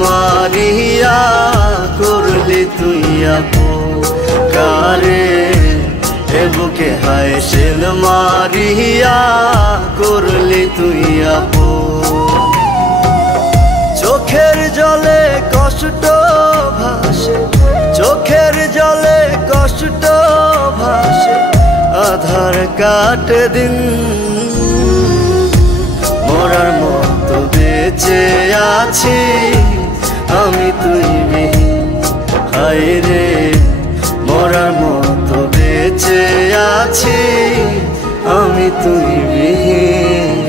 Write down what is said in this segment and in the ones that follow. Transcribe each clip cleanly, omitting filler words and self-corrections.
মারিয়া করলি তুই আপন কারে এ বুকে হায় শিল মারিয়া করলি তুই আপন চোখের জলে কষ্ট ভাসে চোখের জলে কষ্ট ভাসে আধার কাটে দিন মরার মতো বেঁচে আছি আমি তুই বিহীন হায় রে মরার মতো বেঁচে আছি আমি তুই বিহীন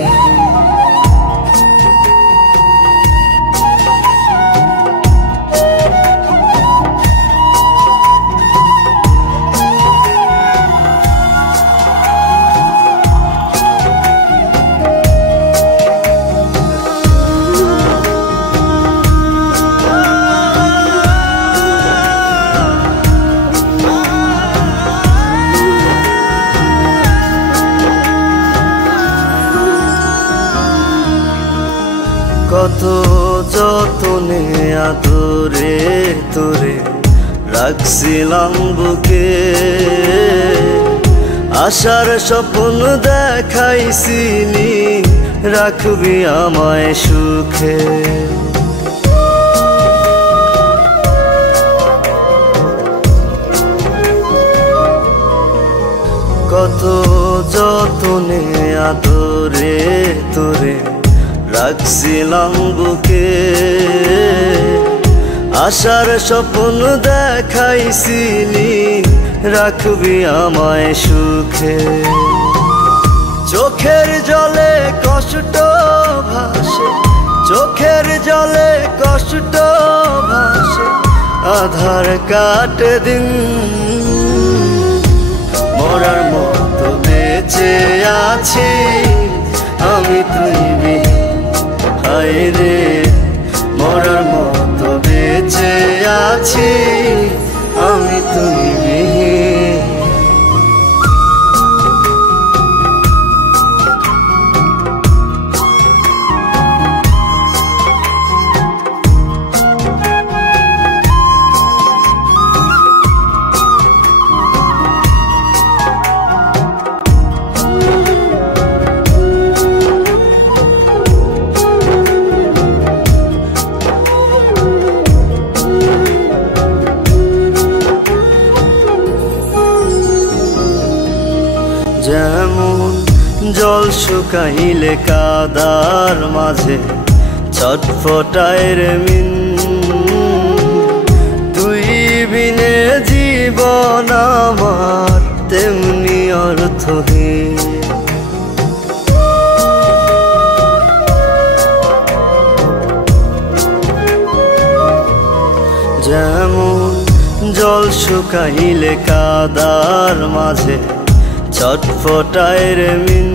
কত যতনে আদরে তোরে রাখছিলাম বুকে আশার স্বপ্ন দেখাইছিলি রাখবি আমায় সুখে কত যতনে আদরে তোরে রাখছিলাম বুকে আশার স্বপ্ন দেখাইছিলি রাখবি আমায় সুখে চোখের জলে কষ্ট ভাসে চোখের জলে কষ্ট ভাসে আধার কাটে দিন মরার মতো বেঁচে আছি আমি তুই বিহীন হায় রে মরার মতো বেঁচে আছি আমি তুই বিহীন যেমন জল শুকাইলে কাদার মাঝে ছটফটায় রে মিন তুই বিনে জীবন আমার তেমনি অর্থহীন যেমন জল শুকাইলে কাদার মাঝে ছটফটায় রে মিন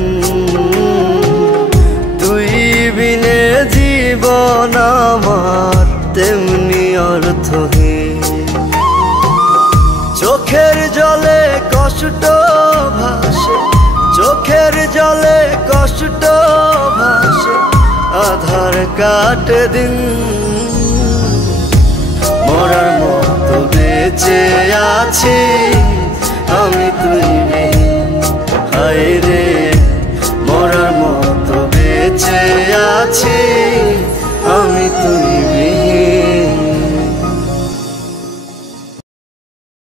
তুই বিনে জীবন আমার তেমনি অর্থহীন চোখের জলে কষ্ট ভাসে চোখের জলে কষ্ট ভাসে আধার কাটে দিন মরার মতো বেঁচে আছি আমি তুই